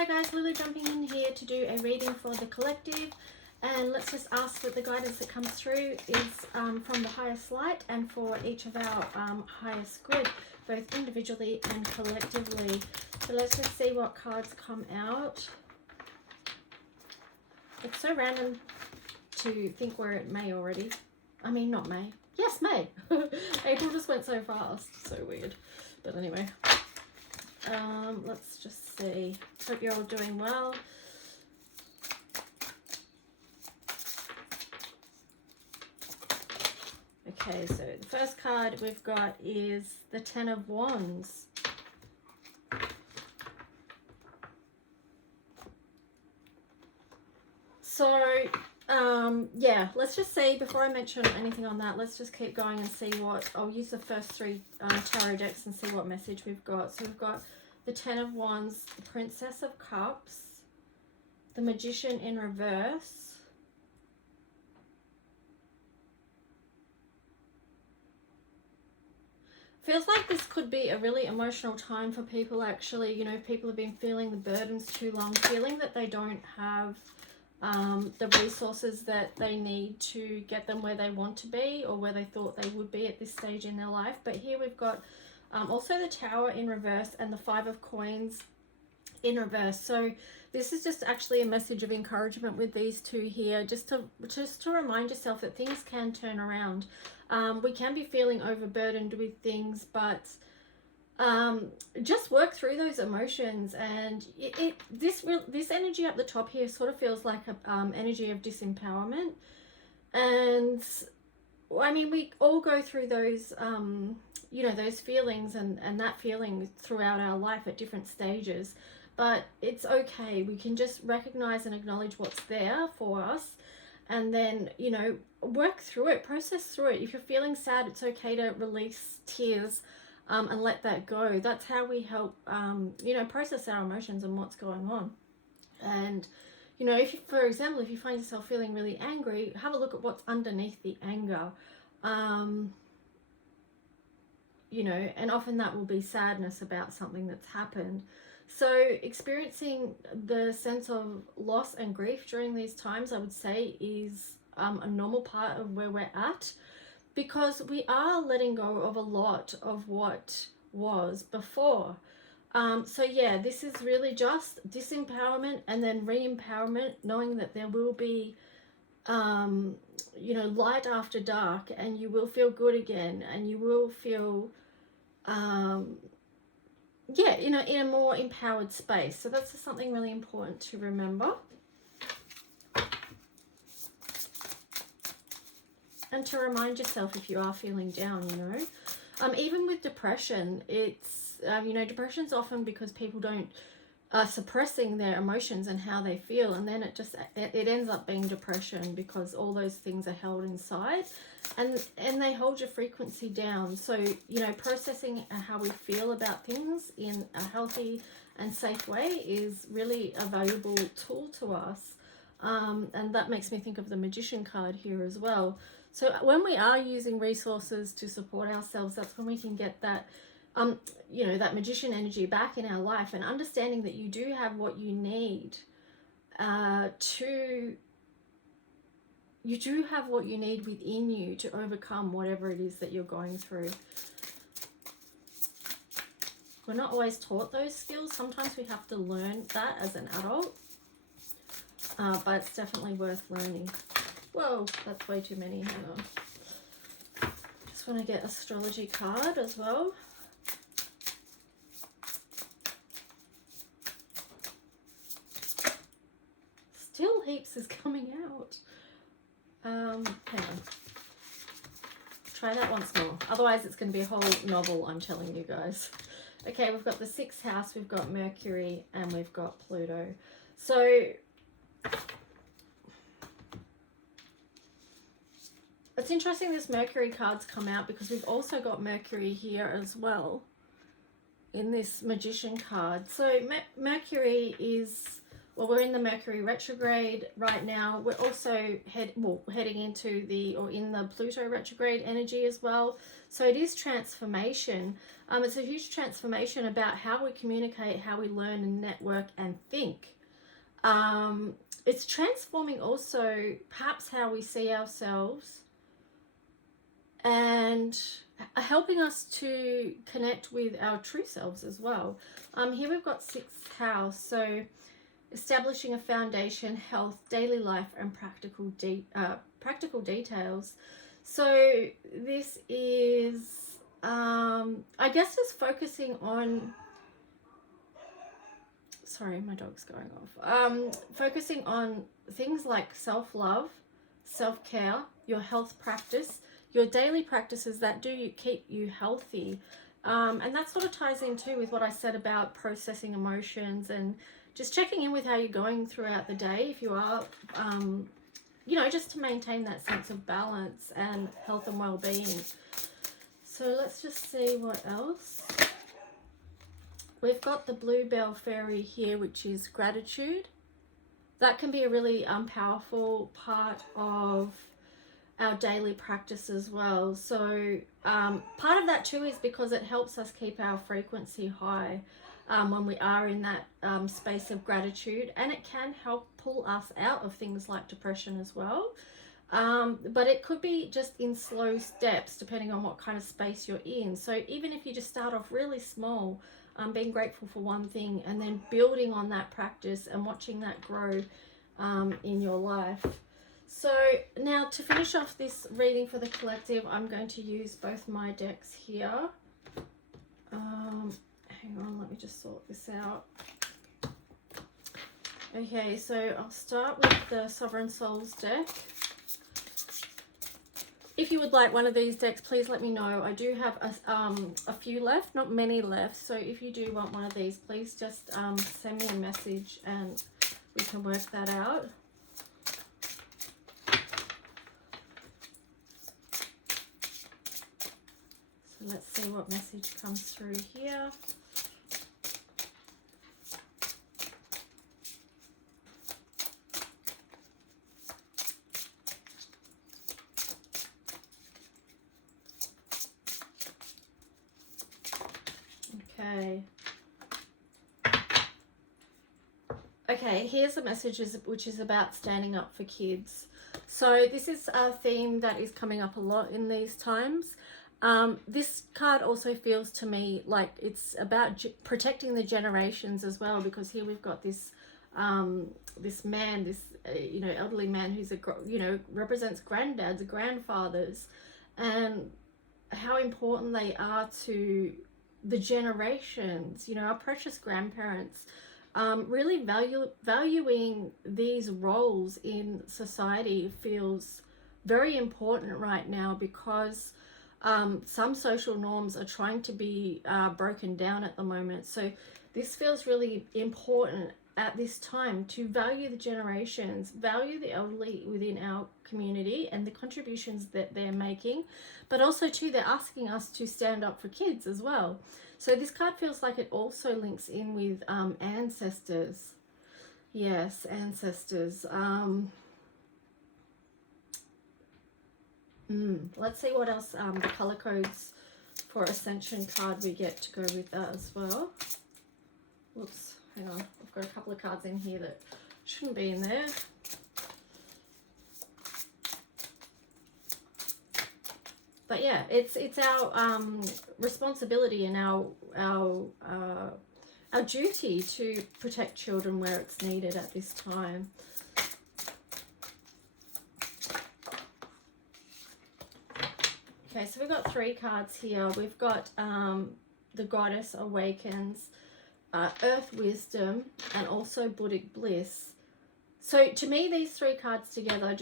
Hi guys, Lily jumping in here to do a reading for the collective, and let's just ask that the guidance that comes through is from the highest light and for each of our highest good, both individually and collectively. So let's just see what cards come out. It's so random to think we're at May already. I mean, not May. Yes, May. April just went so fast. So weird. But anyway. Let's just see. Hope you're all doing well. Okay, so the first card we've got is the Ten of Wands. So, yeah, let's just see, before I mention anything on that, let's just keep going and see what, I'll use the first three tarot decks and see what message we've got. So we've got the Ten of Wands, the Princess of Cups, the Magician in reverse, feels like this could be a really emotional time for people actually. You know, people have been feeling the burdens too long, feeling that they don't have the resources that they need to get them where they want to be or where they thought they would be at this stage in their life. But here we've got also the Tower in reverse and the Five of Coins in reverse. So this is just actually a message of encouragement with these two here, just to remind yourself that things can turn around. We can be feeling overburdened with things, but just work through those emotions. And this energy up the top here sort of feels like a energy of disempowerment. And I mean, we all go through those you know, those feelings and that feeling throughout our life at different stages, but it's okay. We can just recognize and acknowledge what's there for us, and then, you know, work through it, process through it. If you're feeling sad, it's okay to release tears and let that go. That's how we help, you know, process our emotions and what's going on. And, you know, if you, for example, if you find yourself feeling really angry, have a look at what's underneath the anger. You know, and often that will be sadness about something that's happened. So experiencing the sense of loss and grief during these times, I would say, is a normal part of where we're at, because we are letting go of a lot of what was before. So yeah, this is really just disempowerment and then re-empowerment, knowing that there will be you know, light after dark, and you will feel good again, and you will feel yeah, you know, in a more empowered space. So that's just something really important to remember. And to remind yourself if you are feeling down, you know. Even with depression, it's, you know, depression's often because people don't suppressing their emotions and how they feel, and then it ends up being depression because all those things are held inside, and they hold your frequency down. So, you know, processing how we feel about things in a healthy and safe way is really a valuable tool to us. And that makes me think of the Magician card here as well. So when we are using resources to support ourselves, that's when we can get that you know, that magician energy back in our life, and understanding that you do have what you need you do have what you need within you to overcome whatever it is that you're going through. We're not always taught those skills. Sometimes we have to learn that as an adult, but it's definitely worth learning. Whoa, that's way too many. Hang on. Just want to get astrology card as well. Still heaps is coming out. Hang on. Try that once more. Otherwise it's going to be a whole novel, I'm telling you guys. Okay, we've got the 6th house, we've got Mercury, and we've got Pluto. So it's interesting this Mercury card's come out, because we've also got Mercury here as well in this Magician card. So Mercury is well, we're in the Mercury retrograde right now. We're also heading into in the Pluto retrograde energy as well. So it is transformation. It's a huge transformation about how we communicate, how we learn and network and think. It's transforming also perhaps how we see ourselves and helping us to connect with our true selves as well. Here we've got 6th house, so establishing a foundation, health, daily life, and practical details. So this is, I guess, just focusing on. Sorry, my dog's going off. Focusing on things like self-love, self-care, your health practice, your daily practices that do keep you healthy. And that sort of ties in too with what I said about processing emotions and just checking in with how you're going throughout the day if you are, just to maintain that sense of balance and health and well-being. So let's just see what else. We've got the Bluebell Fairy here, which is gratitude. That can be a really powerful part of our daily practice as well. So part of that too is because it helps us keep our frequency high when we are in that space of gratitude, and it can help pull us out of things like depression as well. But it could be just in slow steps depending on what kind of space you're in. So even if you just start off really small, being grateful for one thing and then building on that practice and watching that grow in your life. So now to finish off this reading for the collective, I'm going to use both my decks here. Hang on, let me just sort this out. Okay, so I'll start with the Sovereign Souls deck. If you would like one of these decks, please let me know. I do have a few left, not many left. So if you do want one of these, please just send me a message and we can work that out. So let's see what message comes through here. Okay, here's the message which is about standing up for kids. So this is a theme that is coming up a lot in these times. This card also feels to me like it's about protecting the generations as well, because here we've got this this man, this elderly man who's represents granddads, grandfathers, and how important they are to the generations, our precious grandparents. Really valuing these roles in society feels very important right now, because some social norms are trying to be broken down at the moment. So this feels really important at this time to value the generations, value the elderly within our community and the contributions that they're making, but also too, they're asking us to stand up for kids as well. So this card feels like it also links in with ancestors. Yes, ancestors. Let's see what else the color codes for Ascension card we get to go with that as well. Whoops, hang on. I've got a couple of cards in here that shouldn't be in there. But yeah, it's our responsibility and our duty to protect children where it's needed at this time. Okay, so we've got 3 cards here. We've got the Goddess Awakens, Earth Wisdom, and also Buddhic Bliss. So to me, these 3 cards together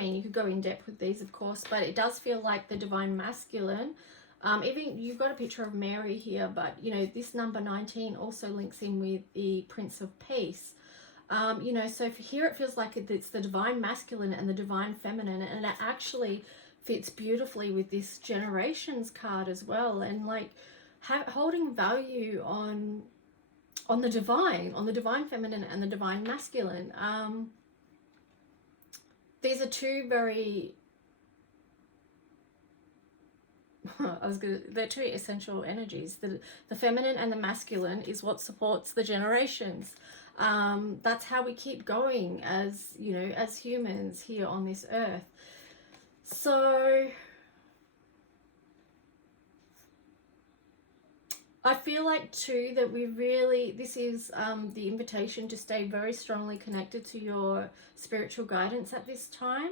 you could go in depth with these, of course, but it does feel like the Divine Masculine. Even you've got a picture of Mary here, but this number 19 also links in with the Prince of Peace. So for here it feels like it's the Divine Masculine and the Divine Feminine, and it actually fits beautifully with this Generations card as well, and like holding value on on the divine feminine and the divine masculine. These are two very they're two essential energies. The feminine and the masculine is what supports the generations. That's how we keep going as, you know, as humans here on this earth. So I feel like too that we really, this is the invitation to stay very strongly connected to your spiritual guidance at this time,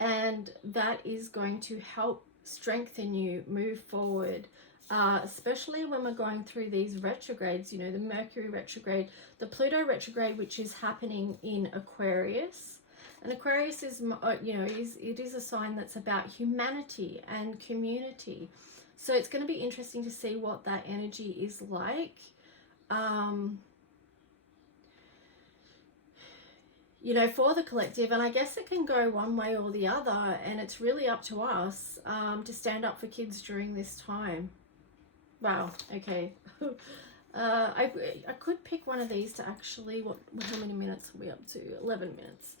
and that is going to help strengthen you move forward, especially when we're going through these retrogrades, you know, the Mercury retrograde, the Pluto retrograde, which is happening in Aquarius. And Aquarius is, you know, it is a sign that's about humanity and community. So it's going to be interesting to see what that energy is like. You know, for the collective, and I guess it can go one way or the other, and it's really up to us to stand up for kids during this time. Wow, okay. I could pick one of these to actually, how many minutes are we up to? 11 minutes.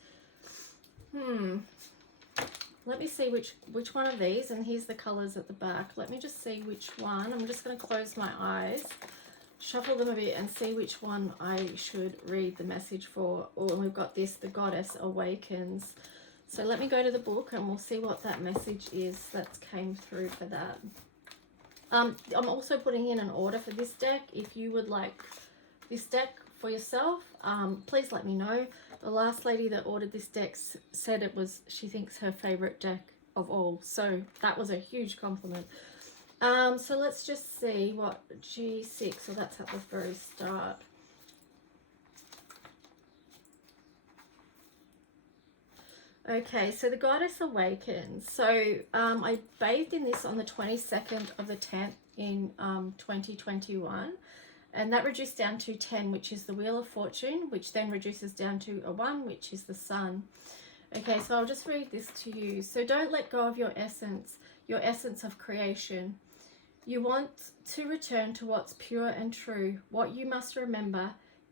Let me see which one of these, and here's the colors at the back. Let me just see which one. I'm just going to close my eyes, shuffle them a bit, and see which one I should read the message for. Oh, and we've got this, the Goddess Awakens. So let me go to the book and we'll see what that message is that came through for that. I'm also putting in an order for this deck. If you would like this deck for yourself, please let me know. The last lady that ordered this deck said it was, she thinks, her favorite deck of all. So that was a huge compliment. So let's just see what G6, so that's at the very start. Okay, so the Goddess Awakens. So I bathed in this on the 22nd of the 10th in 2021. And that reduced down to 10, which is the Wheel of Fortune, which then reduces down to a 1, which is the Sun. Okay, so I'll just read this to you. So don't let go of your essence of creation. You want to return to what's pure and true. What you must remember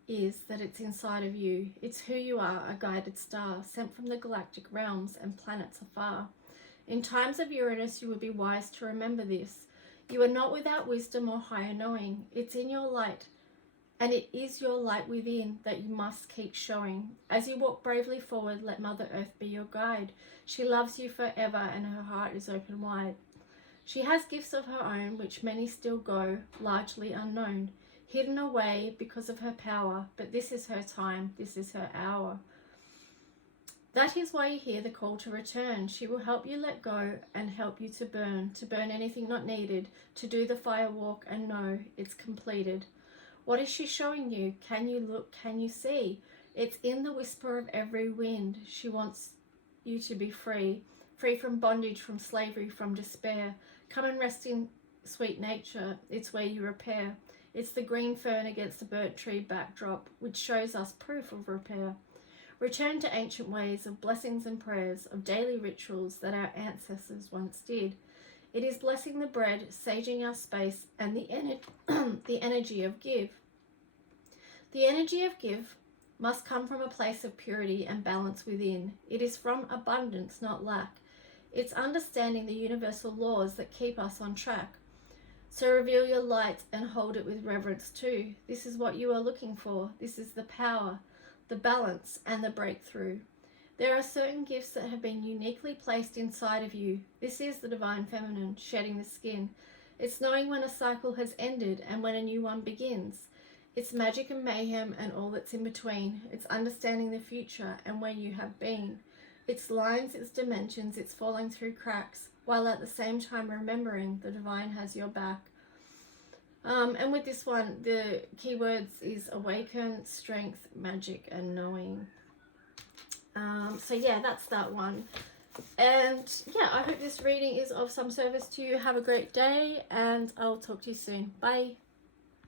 is that it's inside of you. It's who you are, a guided star, sent from the galactic realms and planets afar. In times of Uranus, you would be wise to remember this. You are not without wisdom or higher knowing. It's in your light, and it is your light within that you must keep showing. As you walk bravely forward, let Mother Earth be your guide. She loves you forever, and her heart is open wide. She has gifts of her own, which many still go, largely unknown, hidden away because of her power, but this is her time, this is her hour. That is why you hear the call to return. She will help you let go and help you to burn anything not needed, to do the fire walk and know it's completed. What is she showing you? Can you look? Can you see? It's in the whisper of every wind. She wants you to be free, free from bondage, from slavery, from despair. Come and rest in sweet nature. It's where you repair. It's the green fern against the burnt tree backdrop, which shows us proof of repair. Return to ancient ways of blessings and prayers, of daily rituals that our ancestors once did. It is blessing the bread, saging our space, and the energy of give. The energy of give must come from a place of purity and balance within. It is from abundance, not lack. It's understanding the universal laws that keep us on track. So reveal your light and hold it with reverence too. This is what you are looking for. This is the power, the balance, and the breakthrough. There are certain gifts that have been uniquely placed inside of you. This is the divine feminine, shedding the skin. It's knowing when a cycle has ended and when a new one begins. It's magic and mayhem and all that's in between. It's understanding the future and where you have been. It's lines, it's dimensions, it's falling through cracks, while at the same time remembering the divine has your back. And with this one, the keywords is awaken, strength, magic, and knowing. So yeah, that's that one. And yeah, I hope this reading is of some service to you. Have a great day, and I'll talk to you soon. Bye.